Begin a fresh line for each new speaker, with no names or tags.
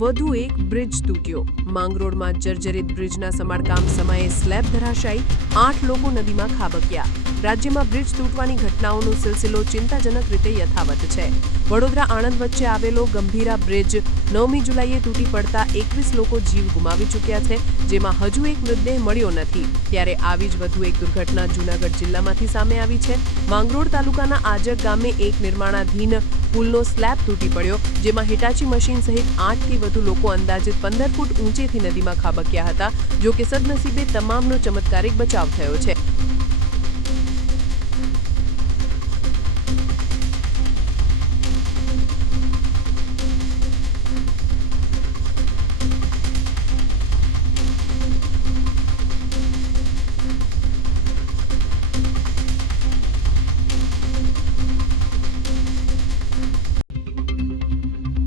વધુ એક બ્રિજ તૂટ્યો. માંગરોળમાં જર્જરિત બ્રિજના સમારકામ સમયે સ્લેબ ધરાશાયી આઠ લોકો નદીમાં ખાબક્યા. રાજ્યમાં બ્રિજ તૂટવાની ઘટનાઓનો સિલસિલો ચિંતાજનક રીતે યથાવત છે. વડોદરા આણંદ વચ્ચે આવેલો ગંભીરા બ્રિજ નવમી જુલાઈએ તૂટી પડતા એકવીસ લોકો જીવ ગુમાવી ચૂક્યા છે, જેમાં હજુ એક મૃતદેહ મળ્યો નથી. ત્યારે આવી જ વધુ એક દુર્ઘટના જૂનાગઢ જિલ્લામાંથી સામે આવી છે. માંગરોળ તાલુકાના આજક ગામે એક નિર્માણાધીન પુલનો સ્લેબ તૂટી પડ્યો, જેમાં હિટાચી મશીન સહિત આઠથી વધુ લોકો અંદાજિત પંદર ફૂટ ઊંચેથી નદીમાં ખાબક્યા હતા જો કે સદનસીબે તમામનો ચમત્કારિક બચાવ થયો છે.